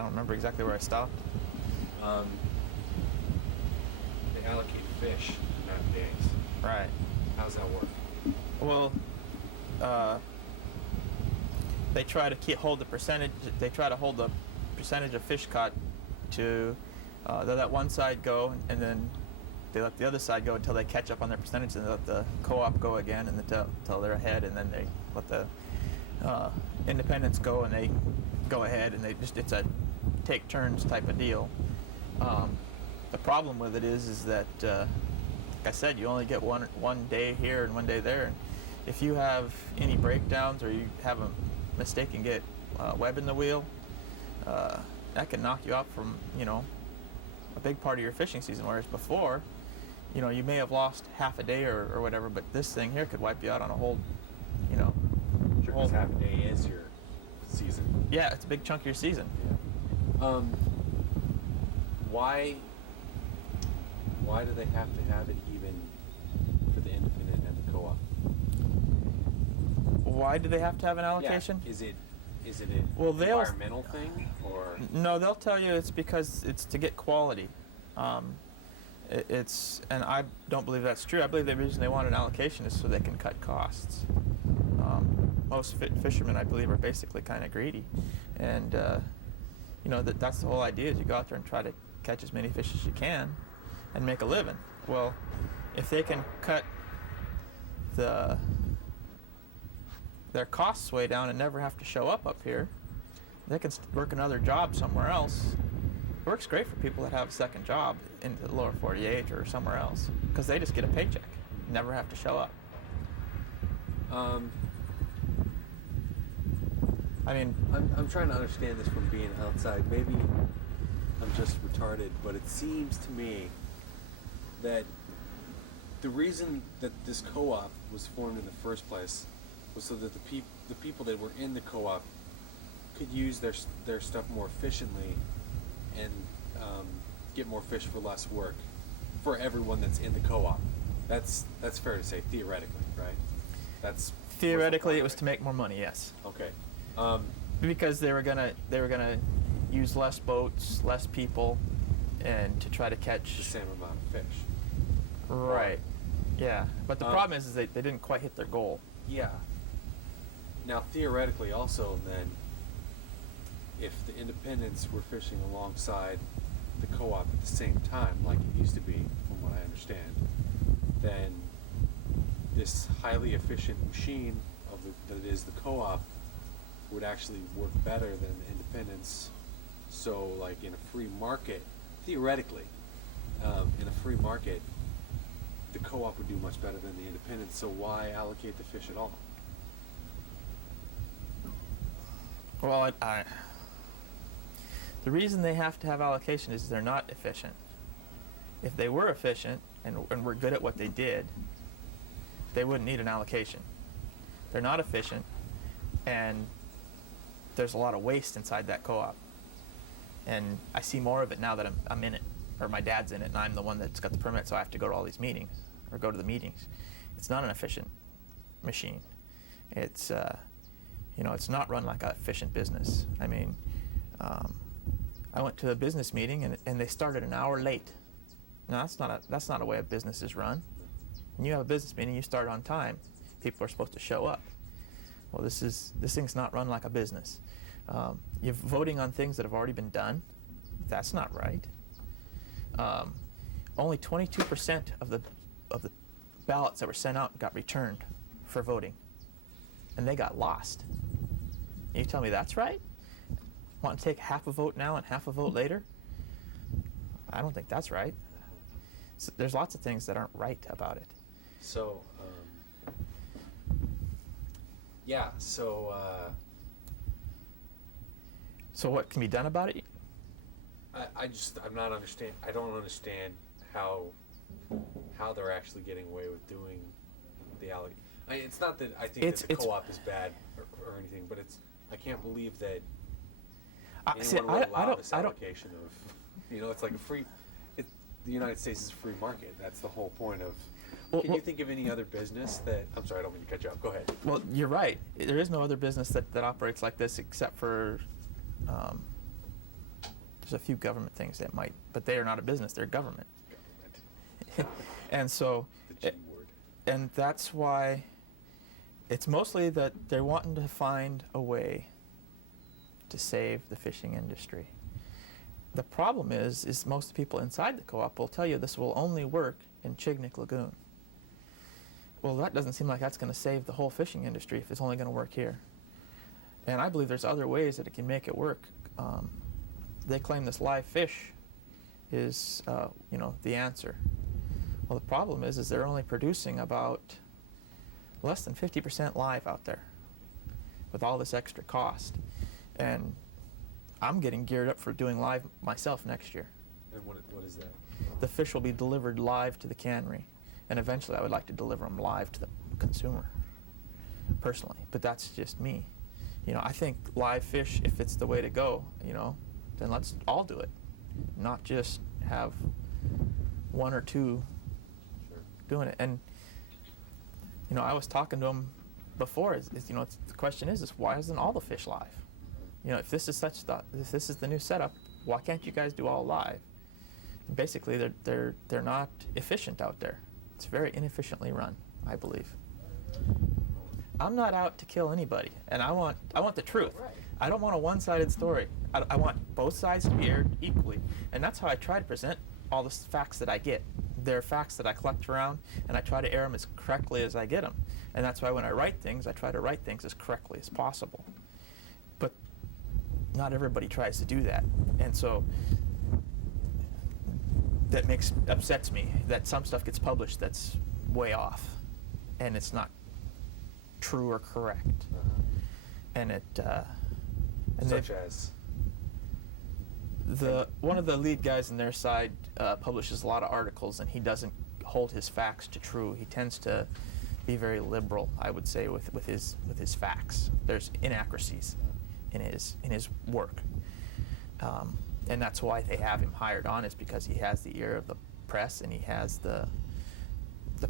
I don't remember exactly where I stopped. They allocate fish in 9 days. Right. How's that work? Well, they try to hold the percentage. They try to hold the percentage of fish caught to they let one side go, and then they let the other side go until they catch up on their percentage, and they let the co-op go again, and until they're ahead, and then they let the independents go, and they go ahead, and it's a take turns type of deal. The problem with it is that like I said, you only get one day here and one day there, and if you have any breakdowns or you have a mistake and get web in the wheel, that can knock you out from a big part of your fishing season. Whereas before, you may have lost half a day or whatever, but this thing here could wipe you out on a whole, Sure, because half a day is your season. Yeah, it's a big chunk of your season. Yeah. Why do they have to have it even for the independent and the co-op? Why do they have to have an allocation? Yeah. Is it an environmental thing, or no? They'll tell you it's because it's to get quality. And I don't believe that's true. I believe the reason they want an allocation is so they can cut costs. Most fishermen, I believe, are basically kind of greedy, and that's the whole idea: is you go out there and try to catch as many fish as you can and make a living. Well, if they can cut their costs way down and never have to show up here, they can work another job somewhere else. It works great for people that have a second job in the lower 48 or somewhere else, because they just get a paycheck, never have to show up. I'm trying to understand this from being outside. Maybe I'm just retarded, but it seems to me that the reason that this co-op was formed in the first place was so that the people that were in the co-op could use their stuff more efficiently and get more fish for less work for everyone that's in the co-op. That's fair to say, theoretically, right? That's theoretically it was to make more money. Yes. Okay. Because they were gonna use less boats, less people, and to try to catch the same amount of fish. Right. Yeah. But the problem is they didn't quite hit their goal. Yeah. Now, theoretically, also, then, if the independents were fishing alongside the co-op at the same time, like it used to be, from what I understand, then this highly efficient machine that is the co-op would actually work better than the independents. So, like in a free market, theoretically, in a free market, the co-op would do much better than the independents. So why allocate the fish at all? Well, the reason they have to have allocation is they're not efficient. If they were efficient and were good at what they did, they wouldn't need an allocation. They're not efficient, and there's a lot of waste inside that co-op. And I see more of it now that I'm in it, or my dad's in it, and I'm the one that's got the permit, so I have to go to all these meetings, or go to the meetings. It's not an efficient machine. It's it's not run like an efficient business. I mean, I went to a business meeting and they started an hour late. Now that's not a way a business is run. When you have a business meeting, you start on time. People are supposed to show up. Well, this thing's not run like a business. You're voting on things that have already been done. That's not right. Only 22% of the ballots that were sent out got returned for voting, and they got lost. You tell me that's right? Want to take half a vote now and half a vote later? I don't think that's right. So there's lots of things that aren't right about it. So, So what can be done about it? I'm not understand. I don't understand how they're actually getting away with doing the alley. It's not that I think that the co-op is bad or anything, but I can't believe that anyone would allow this allocation of, it's like a free. The United States is a free market. That's the whole point of. Can you think of any other business that? I'm sorry, I don't mean to cut you off. Go ahead. Well, you're right. There is no other business that operates like this except for There's a few government things that might, but they are not a business, they're government. Government. And so, The G word. and that's why it's mostly that they're wanting to find a way to save the fishing industry. The problem is most people inside the co-op will tell you this will only work in Chignik Lagoon. Well, that doesn't seem like that's going to save the whole fishing industry if it's only going to work here. And I believe there's other ways that it can make it work. They claim this live fish is, the answer. Well, the problem is they're only producing about less than 50% live out there with all this extra cost. And I'm getting geared up for doing live myself next year. And what is that? The fish will be delivered live to the cannery, and eventually I would like to deliver them live to the consumer, personally. But that's just me. I think live fish, if it's the way to go, then let's all do it, not just have one or two doing it. And I was talking to them before. The question is why isn't all the fish live? If this is the new setup, why can't you guys do all live? And basically, they're not efficient out there. It's very inefficiently run, I believe. I'm not out to kill anybody, and I want the truth. Right. I don't want a one-sided story. I want both sides to be aired equally, and that's how I try to present all the facts that I get. They're facts that I collect around, and I try to air them as correctly as I get them. And that's why when I write things, I try to write things as correctly as possible. But not everybody tries to do that, and so that upsets me that some stuff gets published that's way off, and it's not true or correct. And it and Such as? one of the lead guys on their side publishes a lot of articles, and he doesn't hold his facts to true. He tends to be very liberal, I would say, with his facts. There's inaccuracies in his work, and that's why they have him hired on, is because he has the ear of the press and he has the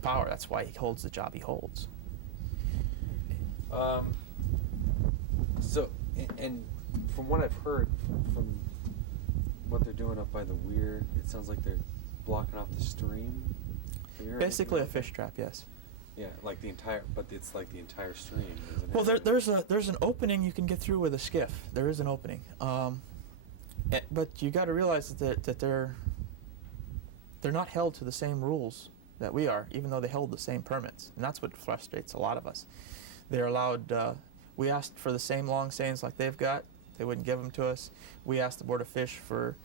power. That's why he holds the job he holds. So, and from what I've heard from what they're doing up by the weir, it sounds like they're blocking off the stream. Have you heard Basically a anything about fish trap, yes. that? Yeah, like the entire, but it's like the entire stream, isn't it? Well, there's an opening you can get through with a skiff. There is an opening, but you got to realize that they're not held to the same rules that we are, even though they hold the same permits, and that's what frustrates a lot of us. They're allowed. We asked for the same long seines like they've got. They wouldn't give them to us. We asked the Board of Fish for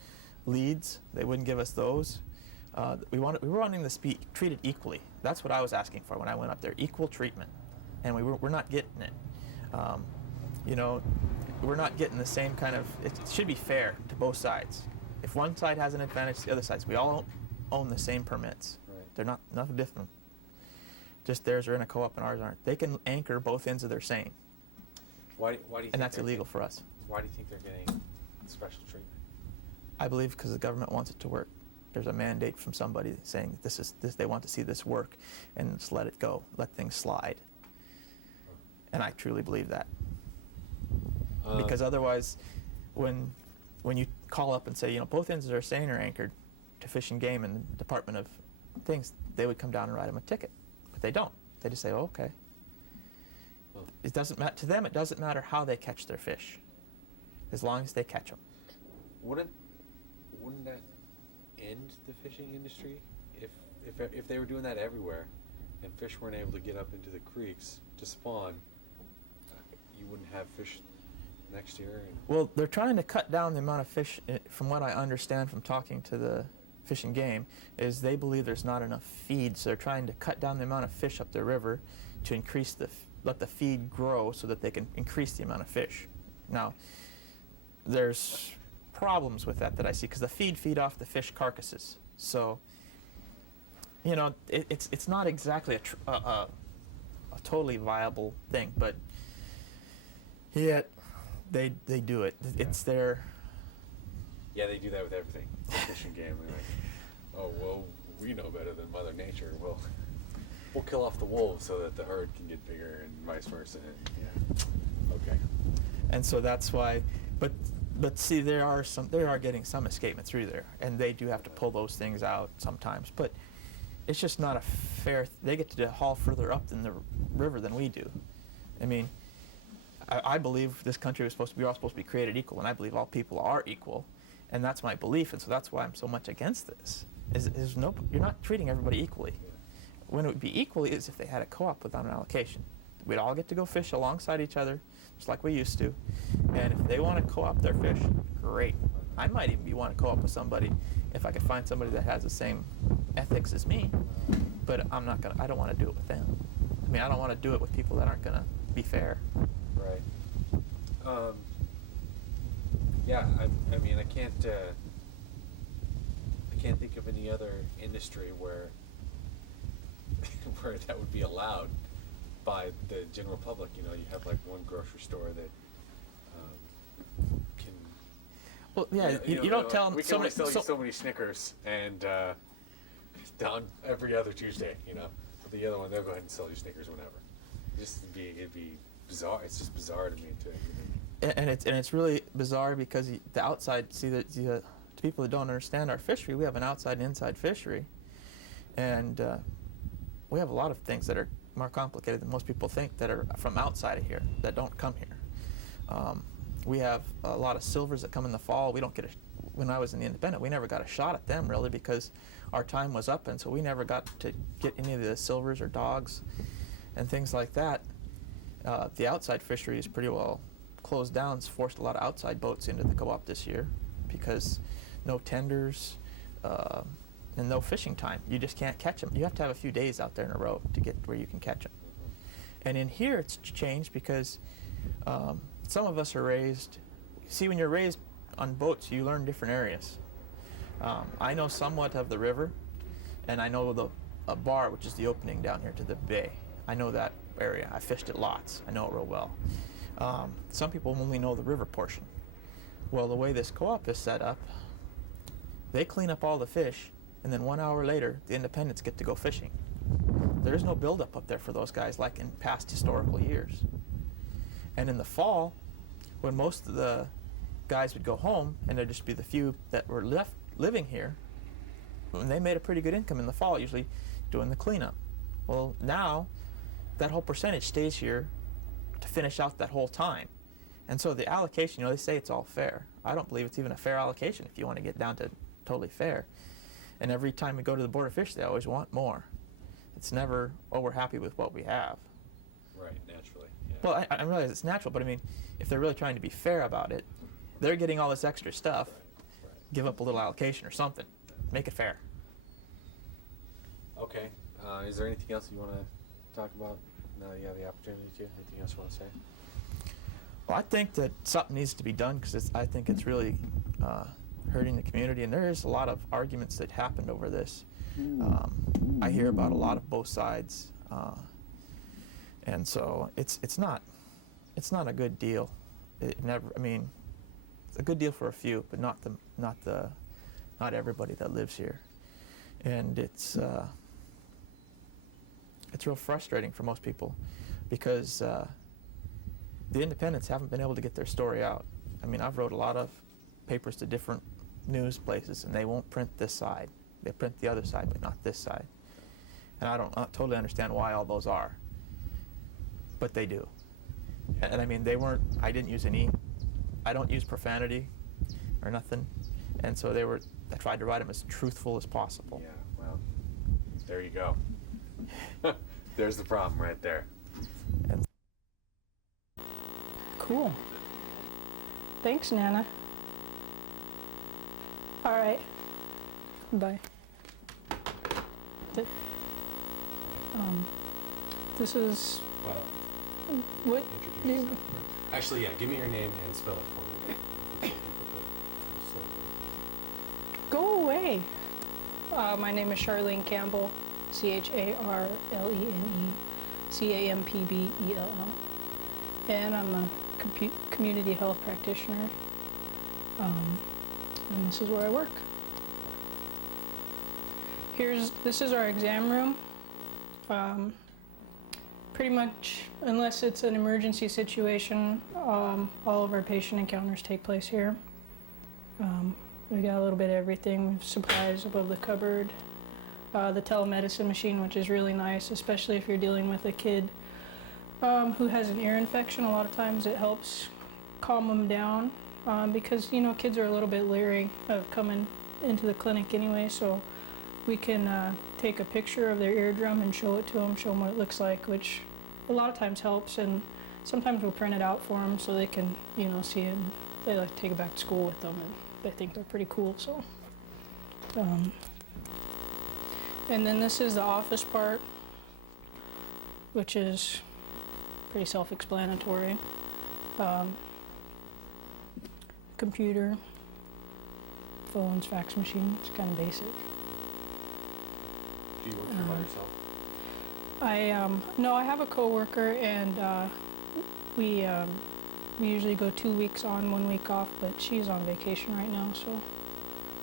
leads. They wouldn't give us those. We were wanting this to be treated equally. That's what I was asking for when I went up there, equal treatment. And we're not getting it. We're not getting the same kind of, it should be fair to both sides. If one side has an advantage to the other sides, we all own the same permits. Right. They're not nothing different. Just theirs are in a co-op and ours aren't. They can anchor both ends of their seine. Why do you think And that's they're illegal getting- for us. Why do you think they're getting special treatment? I believe because the government wants it to work. There's a mandate from somebody saying they want to see this work, and just let it go, let things slide. And I truly believe that. Because otherwise, when you call up and say, both ends of our seine are anchored to Fish and Game and the Department of Things, they would come down and write them a ticket. But they don't. They just say, oh, okay. Well, It doesn't matter to them. It doesn't matter how they catch their fish, as long as they catch them. wouldn't that end the fishing industry if they were doing that everywhere, and fish weren't able to get up into the creeks to spawn? You wouldn't have fish next year. Well, they're trying to cut down the amount of fish. From what I understand from talking to the Fish and Game, is they believe there's not enough feed, so they're trying to cut down the amount of fish up the river to increase let the feed grow so that they can increase the amount of fish. Now, there's problems with that I see, because the feed off the fish carcasses. So, it's not exactly a totally viable thing, but yet they do it. It's their. Yeah, they do that with everything. The Fish and Game. They're like, oh well, we know better than Mother Nature. We'll kill off the wolves so that the herd can get bigger, and vice versa. And, yeah. Okay. And so that's why, but But see, they are getting some escapement through there, and they do have to pull those things out sometimes. But it's just not a fair. They get to haul further up in the river than we do. I mean, I believe this country was supposed to be, we're all supposed to be created equal, and I believe all people are equal, and that's my belief, and so that's why I'm so much against this. You're not treating everybody equally. When it would be equally is if they had a co-op without an allocation. We'd all get to go fish alongside each other, just like we used to, and if they want to co-op their fish, great. I might even want to co-op with somebody if I could find somebody that has the same ethics as me, but I don't want to do it with them. I mean, I don't want to do it with people that aren't going to be fair. Right. Yeah, I mean, I can't think of any other industry where where that would be allowed by the general public. You know, you have like one grocery store that can. Well, yeah, you don't tell them. We can only sell you so many Snickers, and down every other Tuesday. You know, but the other one they'll go ahead and sell you Snickers whenever. It'd be bizarre. It's just bizarre to me too. And it's really bizarre because the outside, to people that don't understand our fishery, we have an outside and inside fishery, and we have a lot of things that are more complicated than most people think that are from outside of here that don't come here. We have a lot of silvers that come in the fall. We don't get when I was in the independent, we never got a shot at them really because our time was up, and so we never got to get any of the silvers or dogs and things like that. The outside fishery is pretty well closed down. It's forced a lot of outside boats into the co-op this year because no tenders and no fishing time. You just can't catch them. You have to have a few days out there in a row to get where you can catch them. And in here it's changed because some of us are raised, see, when you're raised on boats you learn different areas. I know somewhat of the river, and I know a bar, which is the opening down here to the bay. I know that area. I fished it lots. I know it real well. Some people only know the river portion. Well, the way this co-op is set up, they clean up all the fish, and then 1 hour later, the independents get to go fishing. There's no buildup up there for those guys like in past historical years. And in the fall, when most of the guys would go home, and there'd just be the few that were left living here, when they made a pretty good income in the fall, usually doing the cleanup. Well, now, that whole percentage stays here to finish out that whole time. And so the allocation, they say it's all fair. I don't believe it's even a fair allocation if you want to get down to totally fair. And every time we go to the Board of Fish, they always want more. It's never, oh, we're happy with what we have. Right, naturally. Yeah. Well, I realize it's natural, but I mean, if they're really trying to be fair about it, they're getting all this extra stuff. Right. Give up a little allocation or something. Make it fair. Okay. Is there anything else you want to talk about now that you have the opportunity to? Anything else you want to say? Well, I think that something needs to be done because I think it's really hurting the community, and there is a lot of arguments that happened over this. I hear about a lot of both sides, and so it's not a good deal. It never. I mean, it's a good deal for a few, but not everybody that lives here, and it's real frustrating for most people because the independents haven't been able to get their story out. I mean, I've wrote a lot of papers to different news places, and they won't print this side. They print the other side, but not this side. And I don't totally understand why all those are, but they do. And I mean, I don't use profanity or nothing, and so I tried to write them as truthful as possible. Yeah, well, there you go. There's the problem right there. And cool. Thanks, Nana. All right. Bye. This is Well, what? introduce yourself first. Actually, yeah, give me your name and spell it for me. Go away. My name is Charlene Campbell. CHARLENE CAMPBELL, and I'm a community health practitioner, and this is where I work. This is our exam room. Pretty much, unless it's an emergency situation, all of our patient encounters take place here. We got a little bit of everything, supplies above the cupboard, the telemedicine machine, which is really nice, especially if you're dealing with a kid who has an ear infection. A lot of times it helps calm them down because, you know, kids are a little bit leery of coming into the clinic anyway, so we can take a picture of their eardrum and show it to them, show them what it looks like, which a lot of times helps, and sometimes we'll print it out for them so they can, you know, see it. They like to take it back to school with them, and they think they're pretty cool, so. And then this is the office part, which is pretty self-explanatory. Computer, phones, fax machine, it's kind of basic. Do you work here by yourself? No, I have a coworker, and we usually go 2 weeks on, 1 week off, but she's on vacation right now, so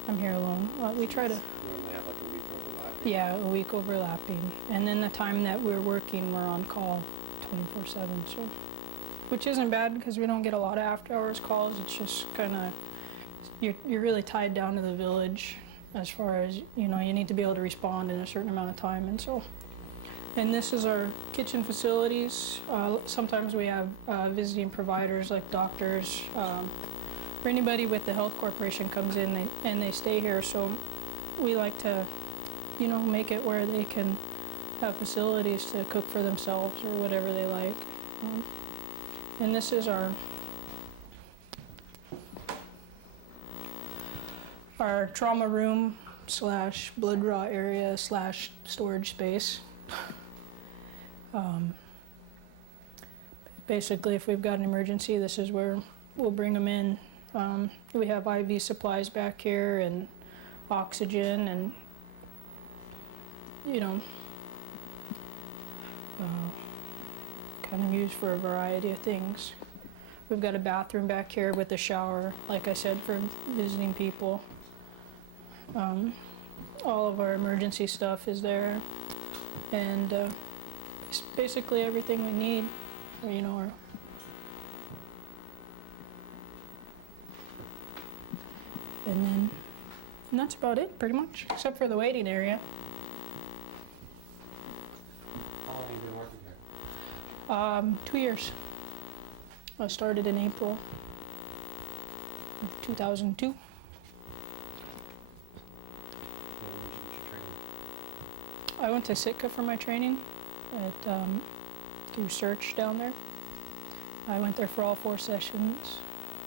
I'm here alone. We try to. You normally have like a week overlapping. Yeah, a week overlapping, and then the time that we're working, we're on call 24/7. So, which isn't bad because we don't get a lot of after-hours calls. It's just kind of you're really tied down to the village as far as, you know, you need to be able to respond in a certain amount of time, and so. And this is our kitchen facilities. Sometimes we have visiting providers like doctors, or anybody with the health corporation comes in and they stay here. So we like to, you know, make it where they can have facilities to cook for themselves or whatever they like. And this is our trauma room / blood draw area / storage space. Basically, if we've got an emergency, this is where we'll bring them in. We have IV supplies back here and oxygen and, you know, kind of used for a variety of things. We've got a bathroom back here with a shower, like I said, for visiting people. All of our emergency stuff is there, and it's basically everything we need, you know. And that's about it, pretty much, except for the waiting area. How long have you been working here? 2 years. I started in April of 2002. When did you get your training? I went to Sitka for my training at through Search down there. I went there for all 4 sessions.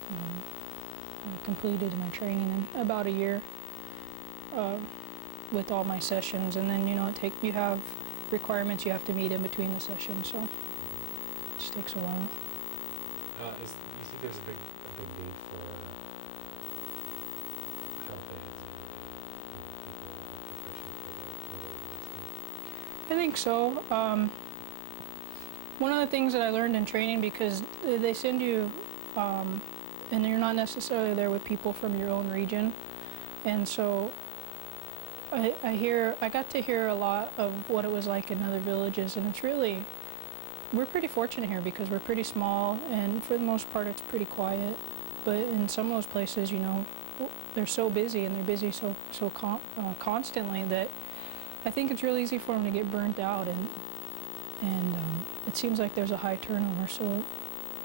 I completed my training in about a year with all my sessions, and then, you know, you have requirements you have to meet in between the sessions, so it just takes a while. You think there's a big need for health aides and people in the profession for the I think so. One of the things that I learned in training, because they send you, and you're not necessarily there with people from your own region, and so I got to hear a lot of what it was like in other villages, and it's really, we're pretty fortunate here because we're pretty small, and for the most part it's pretty quiet. But in some of those places, you know, they're so busy, and they're busy so constantly that I think it's really easy for them to get burnt out, and it seems like there's a high turnover. So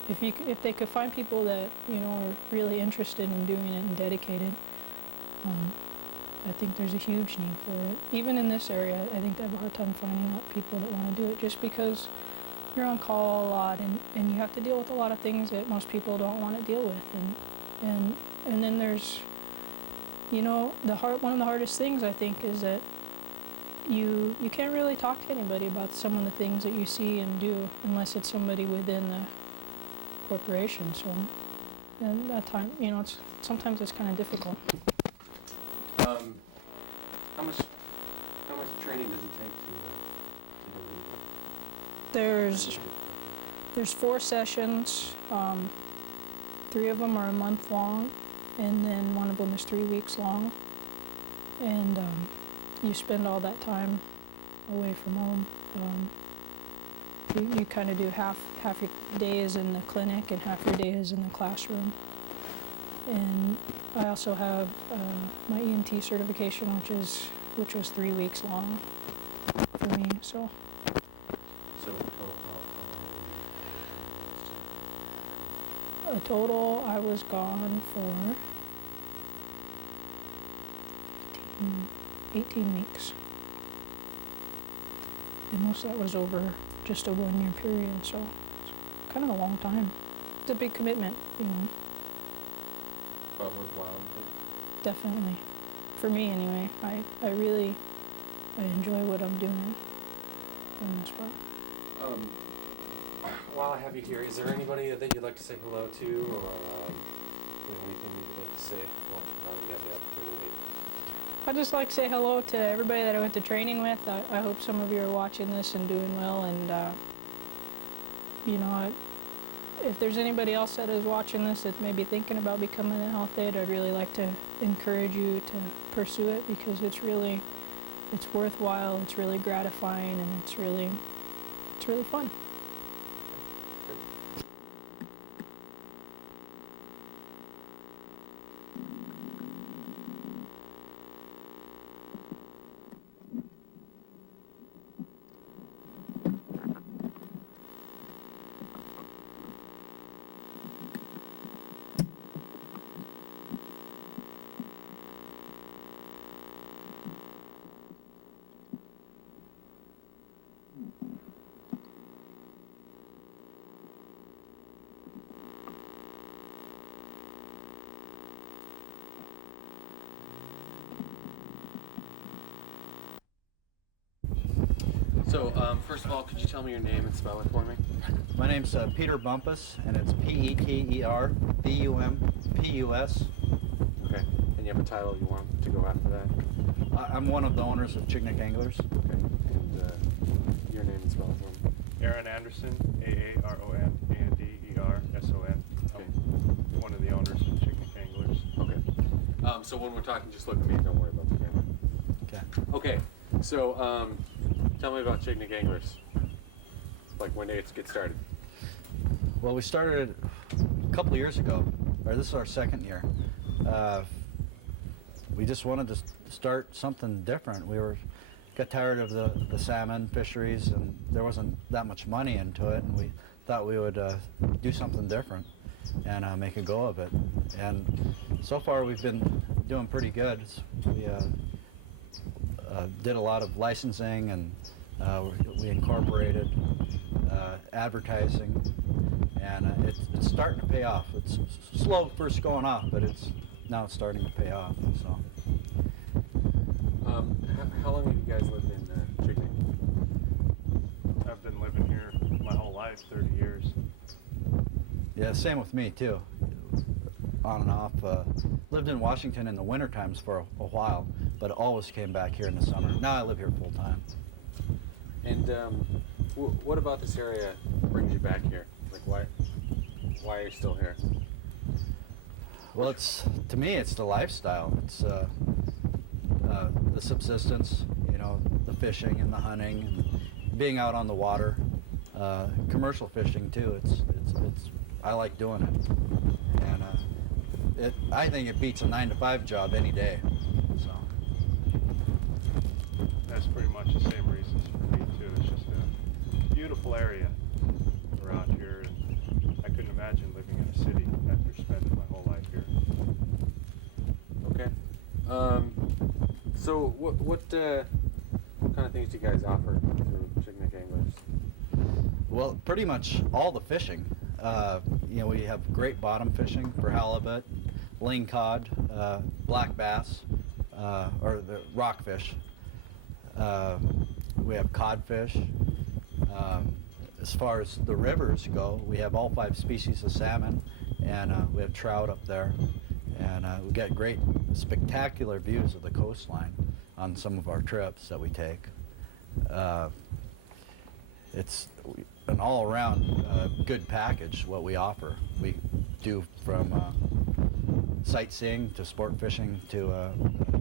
if they could find people that, you know, are really interested in doing it and dedicated, I think there's a huge need for it. Even in this area, I think they have a hard time finding out people that want to do it, just because you're on call a lot, and you have to deal with a lot of things that most people don't want to deal with, and then there's, you know, one of the hardest things I think is that you can't really talk to anybody about some of the things that you see and do unless it's somebody within the corporation. So, and that time, you know, sometimes it's kind of difficult. How much training does it take to There's 4 sessions. 3 of them are a month long, and then 1 of them is 3 weeks long. And you spend all that time away from home. You kind of do half your day is in the clinic and half your day is in the classroom. And I also have my ENT certification, which was 3 weeks long for me. So So a total, I was gone for 18 weeks. And most of that was over just a 1 year period, so it's kind of a long time. It's a big commitment, you know, but worthwhile, you think? definitely. For me anyway, I really enjoy what I'm doing for the most part. While I have you here, is there anybody that you'd like to say hello to, or anything you'd like to say now that you have the opportunity? I'd just like to say hello to everybody that I went to training with. I hope some of you are watching this and doing well, and you know, if there's anybody else that is watching this that's maybe thinking about becoming a health aide, I'd really like to encourage you to pursue it, because it's worthwhile, it's really gratifying, and it's really fun. So, first of all, could you tell me your name and spell it for me? My name's Peter Bumpus, and it's Peterbumpus. Okay. And you have a title you want to go after that? I'm one of the owners of Chignik Anglers. Okay. And your name and spell it for me? Aaron Anderson, AARON, Okay. I'm one of the owners of Chignik Anglers. Okay. So when we're talking, just look at me. Don't worry about the camera. Okay. Okay. So, tell me about Chignik Anglers. Like, when did it get started? Well, we started a couple of years ago, or this is our second year. We just wanted to start something different. Got tired of the salmon fisheries, and there wasn't that much money into it, and we thought we would do something different and make a go of it. And so far we've been doing pretty good. We did a lot of licensing, and we incorporated advertising, and it's starting to pay off. It's slow first going off, but now it's starting to pay off. So. How long have you guys lived in Chignik? I've been living here my whole life, 30 years. Yeah, same with me too. On and off. Lived in Washington in the winter times for a while, but always came back here in the summer. Now I live here full time. And what about this area brings you back here? Like, why are you still here? Well, to me, it's the lifestyle. It's the subsistence, you know, the fishing and the hunting, and being out on the water. Commercial fishing too. I like doing it, and I think it beats a 9-to-5 job any day. So. That's pretty much the same reasons for me too. It's just a beautiful area around here, and I couldn't imagine living in a city after spending my whole life here. Okay. So what kind of things do you guys offer through Chignik Anglers? Well, pretty much all the fishing. You know, we have great bottom fishing for halibut, lingcod, black bass, or the rockfish. We have codfish. As far as the rivers go, we have all 5 species of salmon, and we have trout up there. And we get great, spectacular views of the coastline on some of our trips that we take. It's an all-around good package, what we offer. We do from sightseeing to sport fishing to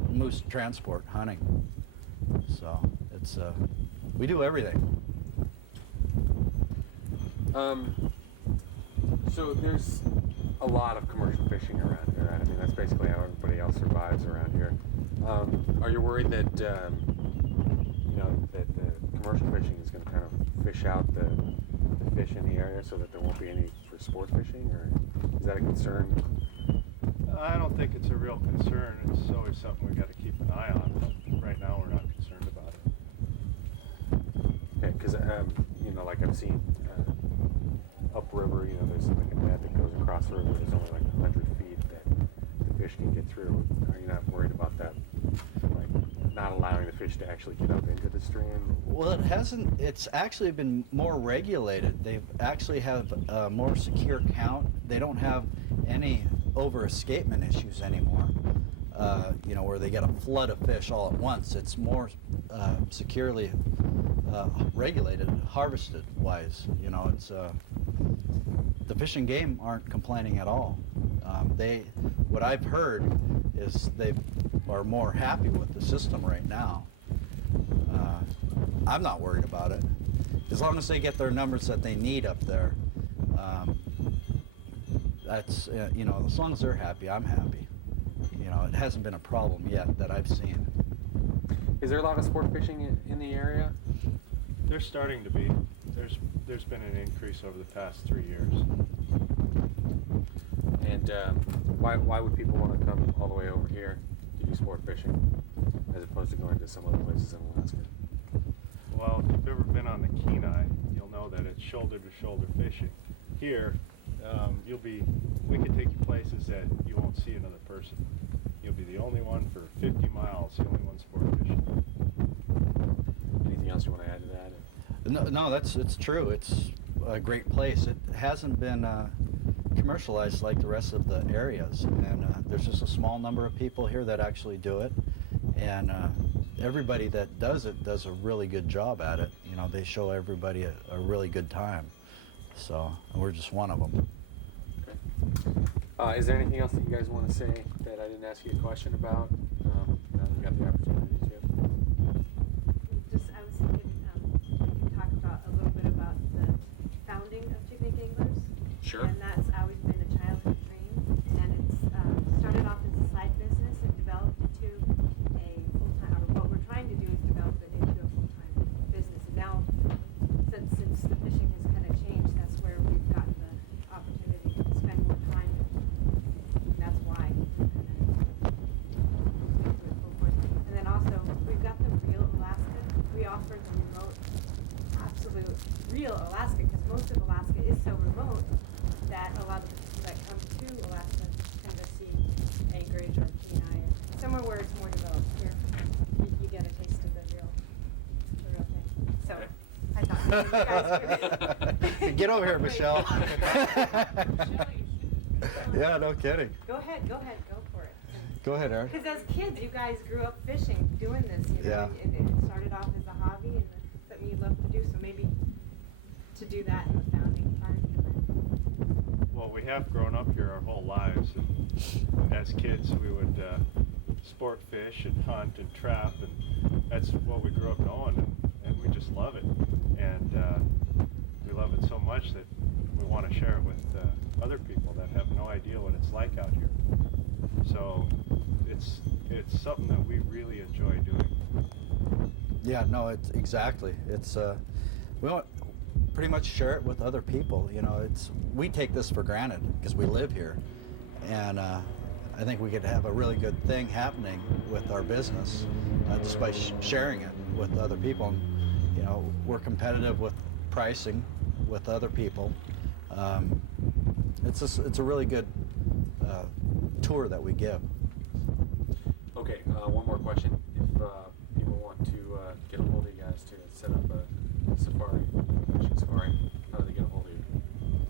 moose transport, hunting. So we do everything. So there's a lot of commercial fishing around here. I mean, that's basically how everybody else survives around here. Are you worried that that the commercial fishing is going to kind of fish out the fish in the area, so that there won't be any for sport fishing, or is that a concern? I don't think it's a real concern. It's always something we got to keep an eye on. But right now, we're not concerned about it. Okay, because like I've seen upriver, there's like a net that goes across the river. There's only like 100 feet that the fish can get through. Are you not worried about that, like not allowing the fish to actually get up into the stream? Well, it hasn't. It's actually been more regulated. They actually have a more secure count. They don't have any over escapement issues anymore. Where they get a flood of fish all at once. It's more securely regulated, harvested wise. It's the fish and game aren't complaining at all. What I've heard is they are more happy with the system right now. I'm not worried about it. As long as they get their numbers that they need up there, that's, as long as they're happy, I'm happy. It hasn't been a problem yet that I've seen. Is there a lot of sport fishing in the area? There's starting to be. There's been an increase over the past 3 years. And why would people want to come all the way over here to do sport fishing, as opposed to going to some other places in Alaska? Well, if you've ever been on the Kenai, you'll know that it's shoulder-to-shoulder fishing. Here, we could take you places that you won't see another person. You'll be the only one for 50 miles, the only one sport fishing. Anything else you want to add to that? No, it's true. It's a great place. It hasn't been commercialized like the rest of the areas, and there's just a small number of people here that actually do it, and everybody that does it does a really good job at it. They show everybody a really good time. So we're just one of them. Okay. Is there anything else that you guys want to say that I didn't ask you a question about? Now that we got the opportunity to. I was thinking we can talk about a little bit about the founding of Chignik Anglers. Sure. And that's always been a childhood dream. And it's started off as a side business and developed into a full-time, or what we're trying to do is develop it into a full-time business. And now, since the fishing has kind of changed, that's where we've gotten the opportunity to spend more time. That's why. And then also, we've got the real Alaska. We offer the remote, absolute real Alaska, because most of Alaska is so remote that a lot of the people that come to Alaska tend to see Anchorage or Kenai, or somewhere where it's more developed. Here, you get a taste of the real thing. So, I thought you guys could Get over here, Michelle. Yeah, no kidding. Go ahead, go for it. Go ahead, Eric. Because as kids, you guys grew up fishing, doing this, Yeah. and it started off as a hobby and something you love to do. So maybe to do that in the founding part. Well, we have grown up here our whole lives, and as kids we would sport fish and hunt and trap, and that's what we grew up knowing, and we just love it, and we love it so much that we want to share it with other people that have no idea what it's like out here. So it's something that we really enjoy doing. Yeah, no, it's exactly. It's we want pretty much share it with other people. We take this for granted because we live here, and I think we could have a really good thing happening with our business just by sharing it with other people. We're competitive with pricing with other people. It's a really good tour that we give. Okay, one more question. If people want to get a hold of you guys to set up a safari, fishing safari, how do they get a hold of you?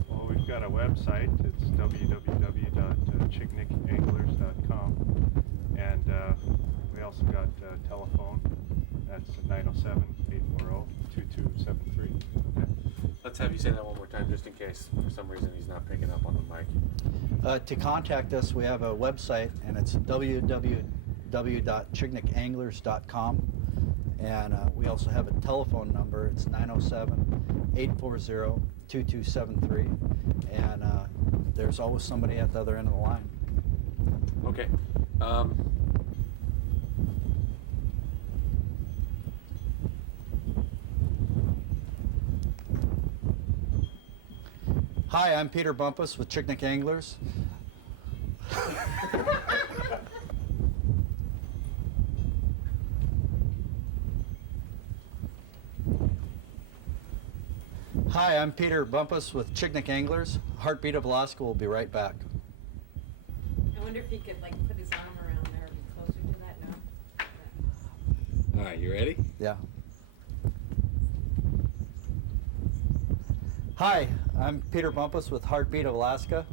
Well, we've got a website. It's www.chignikanglers.com, and we also got telephone. That's 907-840-2273. Okay. Let's have you say that one more time, just in case for some reason he's not picking up on the mic. To contact us, we have a website, and it's www.chignikanglers.com, And we also have a telephone number. It's 907-840-2273. And there's always somebody at the other end of the line. Okay. Hi, I'm Peter Bumpus with Chignik Anglers. Hi, I'm Peter Bumpus with Chignik Anglers. Heartbeat of Alaska will be right back. I wonder if he could like put his arm around there or be closer to that now. All right, you ready? Yeah. Hi, I'm Peter Bumpus with Heartbeat of Alaska.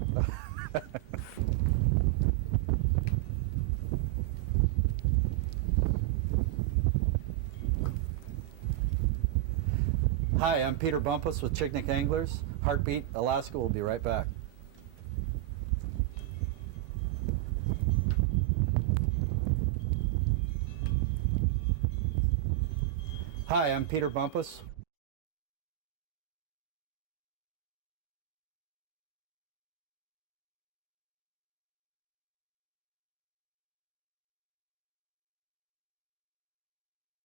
Hi, I'm Peter Bumpus with Chignik Anglers. Heartbeat Alaska will be right back. Hi, I'm Peter Bumpus